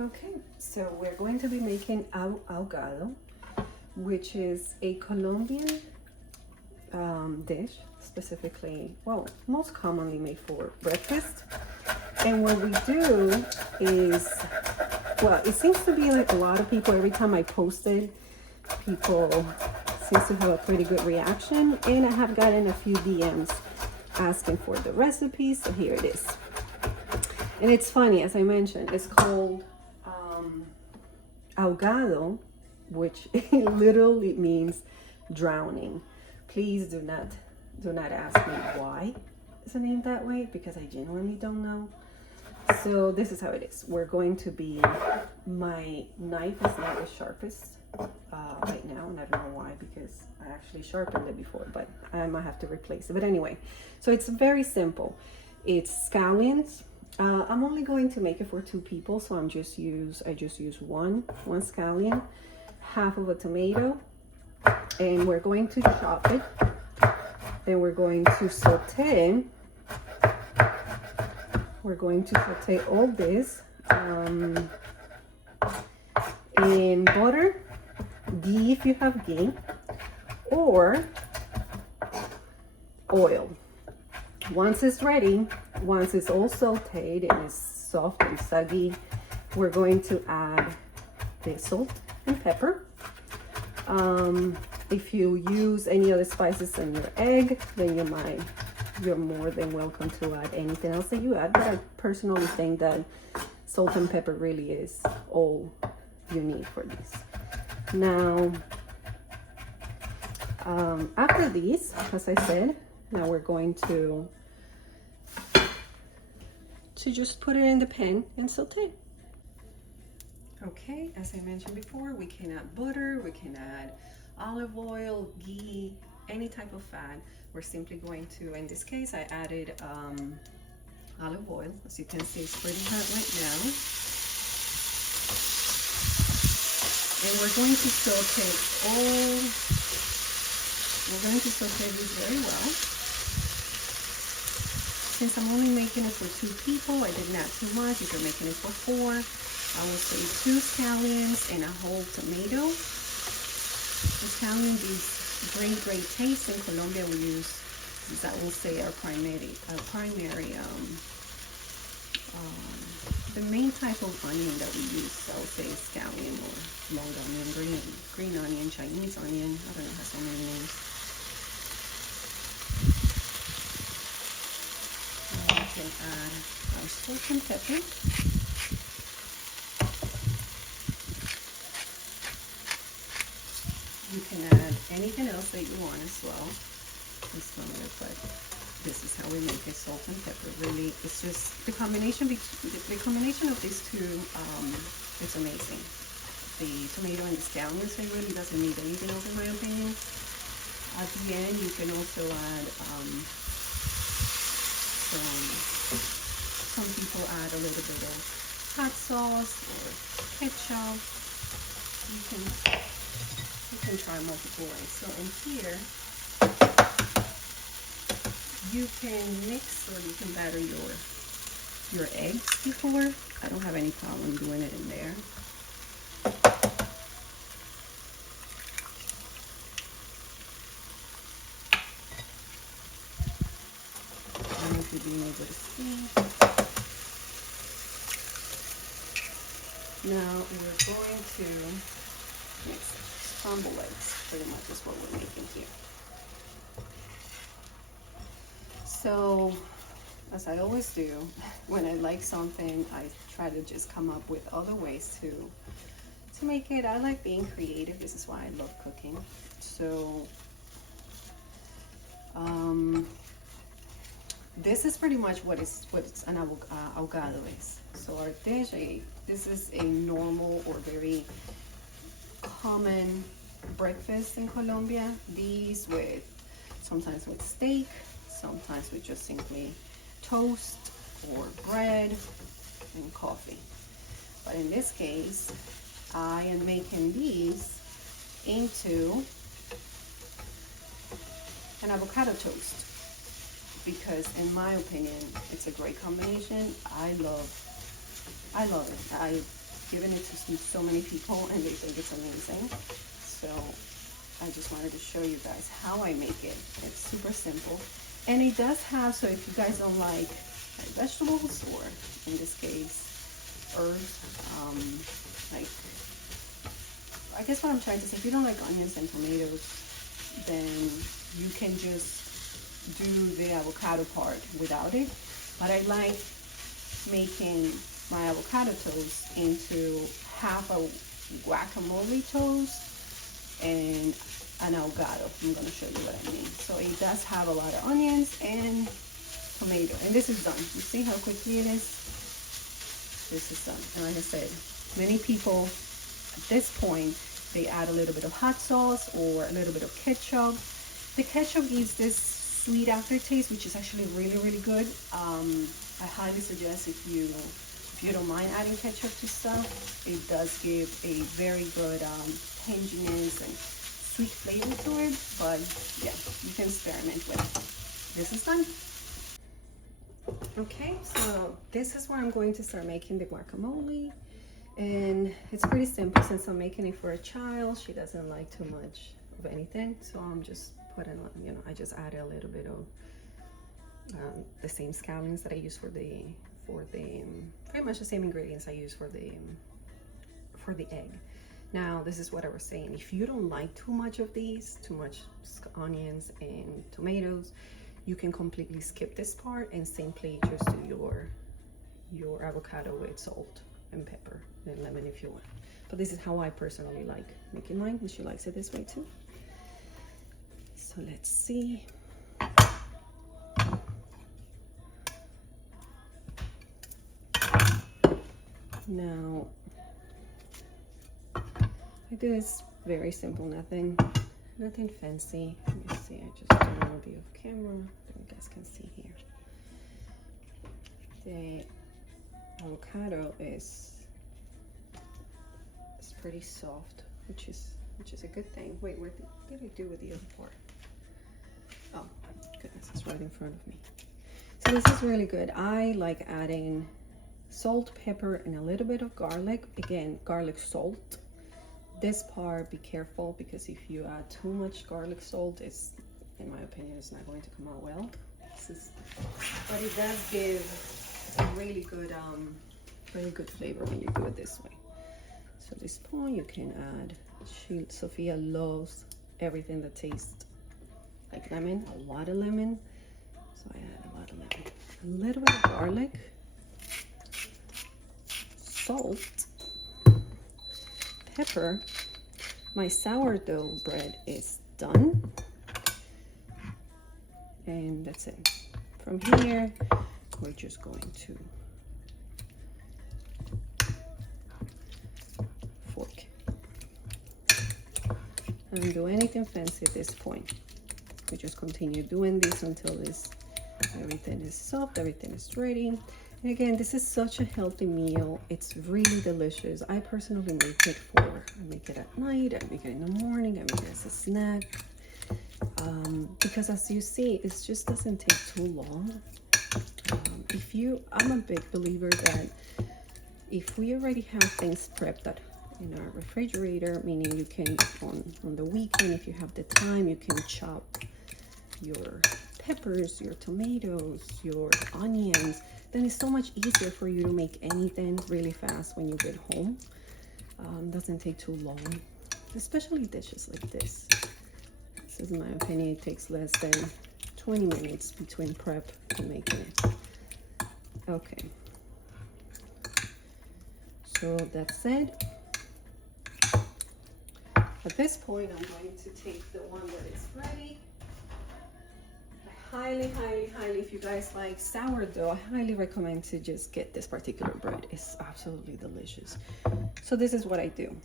Okay, so we're going to be making hogado, which is a Colombian dish, specifically, well, most commonly made for breakfast. And what we do is, well, it seems to be like a lot of people, every time I post it, people seems to have a pretty good reaction, and I have gotten a few DMs asking for the recipe, so here it is. And it's funny, as I mentioned, it's called ahogado, which literally means drowning. Please do not ask me why it's named that way, because I genuinely don't know. So this is how it is. We're going to be, my knife is not the sharpest right now, and I don't know why, because I actually sharpened it before, but I might have to replace it. But anyway, so it's very simple. It's scallions. I'm only going to make it for 2 people, so I just use one scallion, half of a tomato, and we're going to chop it. Then we're going to saute. We're going to saute all this in butter, ghee if you have ghee, or oil. Once it's ready, once it's all sauteed and it's soft and soggy, we're going to add the salt and pepper. If you use any other spices in your egg, then you're more than welcome to add anything else that you add. But I personally think that salt and pepper really is all you need for this. Now, after these, as I said, now we're going to just put it in the pan and saute. Okay, as I mentioned before, we can add butter, we can add olive oil, ghee, any type of fat. We're simply going to, in this case, I added olive oil. As you can see, it's pretty hot right now. And we're going to saute this very well. Since I'm only making it for 2 people, I did not too much. If you're making it for 4, I will say 2 scallions and a whole tomato. The scallion gives great taste. In Colombia, we use, I will say, our primary the main type of onion that we use, I would say, scallion or long onion, green onion, Chinese onion. I don't know, it has so many names. We can add our salt and pepper. You can add anything else that you want as well. But this is how we make it, salt and pepper. Really, it's just the combination of these two. It's amazing. The tomato and the scallions, it really doesn't need anything else, in my opinion. At the end, you can also add some people add a little bit of hot sauce or ketchup. You can try multiple ways. So in here, you can mix or you can batter your eggs before. I don't have any problem doing it in there. I don't know if you're being able to see. Now we're going to mix scrambled eggs. Pretty much is what we're making here. So, as I always do, when I like something, I try to just come up with other ways to make it. I like being creative. This is why I love cooking. So, this is pretty much what an ahogado is. So our dish, this is a normal or very common breakfast in Colombia. These sometimes with steak, sometimes with just simply toast or bread and coffee. But in this case, I am making these into an avocado toast, because in my opinion, it's a great combination. I love it. I've given it to so many people and they think it's amazing. So I just wanted to show you guys how I make it. It's super simple. And it does have, so if you guys don't like vegetables, or in this case, herbs, like, I guess what I'm trying to say, if you don't like onions and tomatoes, then you can just do the avocado part without it. But I like making my avocado toast into half a guacamole toast and an hogado. I'm going to show you what I mean. So it does have a lot of onions and tomato, and this is done. You see how quickly it is? This is done. And like I said, many people at this point, they add a little bit of hot sauce or a little bit of ketchup. The ketchup gives this sweet aftertaste, which is actually really, really good. I highly suggest if you don't mind adding ketchup to stuff, it does give a very good tanginess and sweet flavor to it. But yeah, you can experiment with it. This is done. Okay, so this is where I'm going to start making the guacamole. And it's pretty simple since I'm making it for a child. She doesn't like too much of anything, so I'm just putting on, I just added a little bit of the same scallions that I use for the pretty much the same ingredients I use for the egg. Now, this is what I was saying. If you don't like too much of these, too much onions and tomatoes, you can completely skip this part and simply just do your avocado with salt and pepper and lemon if you want. But this is how I personally like making mine, and she likes it this way too. So let's see. Now, I do this very simple, nothing fancy. Let me see, I just don't want to be off camera, so you guys can see here. The avocado is pretty soft, which is a good thing. Wait, what did I do with the other part? Oh goodness, it's right in front of me. So this is really good. I like adding salt, pepper, and a little bit of garlic. Again, garlic salt. This part, be careful, because if you add too much garlic salt, it's, in my opinion, it's not going to come out well. But it does give a really good flavor when you do it this way. So at this point, you can add, Sophia loves everything that tastes like lemon, a lot of lemon. So I add a lot of lemon, a little bit of garlic, salt, pepper. My sourdough bread is done, and that's it. From here, we're just going to fork. I don't do anything fancy at this point. We just continue doing this until everything is soft, everything is ready. And again, this is such a healthy meal. It's really delicious. I personally make it I make it at night, I make it in the morning, I make it as a snack. Because as you see, it just doesn't take too long. I'm a big believer that if we already have things prepped in our refrigerator, meaning you can, on the weekend, if you have the time, you can chop your peppers, your tomatoes, your onions, then it's so much easier for you to make anything really fast when you get home. Doesn't take too long, especially dishes like this. This is my opinion, it takes less than 20 minutes between prep and making it. Okay, so that's it. At this point, I'm going to take the one that is ready. Highly, if you guys like sourdough, I highly recommend to just get this particular bread. It's absolutely delicious. So this is what I do.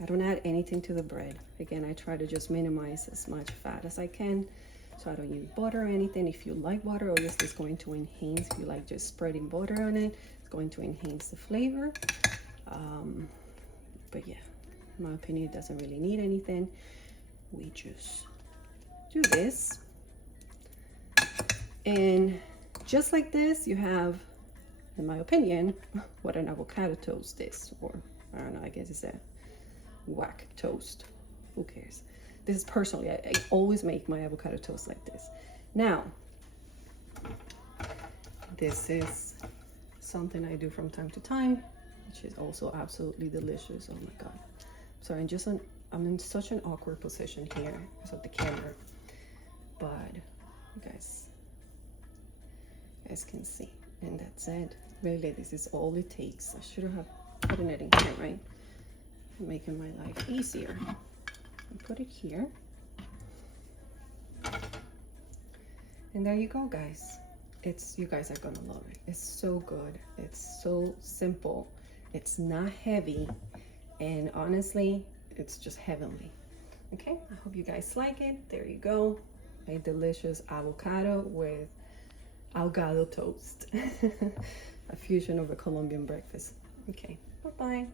I don't add anything to the bread. Again, I try to just minimize as much fat as I can. So I don't use butter or anything. If you like butter, obviously it's going to enhance. If you like just spreading butter on it, it's going to enhance the flavor. But yeah, in my opinion, it doesn't really need anything. We just do this. And just like this, you have, in my opinion, what an avocado toast is, or I don't know, I guess it's a Guac Toast. Who cares? This is personally, I always make my avocado toast like this. Now, this is something I do from time to time, which is also absolutely delicious. Oh my God. Sorry, I'm in such an awkward position here because of the camera. But you guys can see. And that's it. Really, this is all it takes. I should have put it in here, right? Making my life easier. Put it here. And there you go, guys. You guys are gonna love it. It's so good. It's so simple. It's not heavy. And honestly, it's just heavenly. Okay, I hope you guys like it. There you go. A delicious avocado with hogado toast. A fusion of a Colombian breakfast. Okay, bye-bye.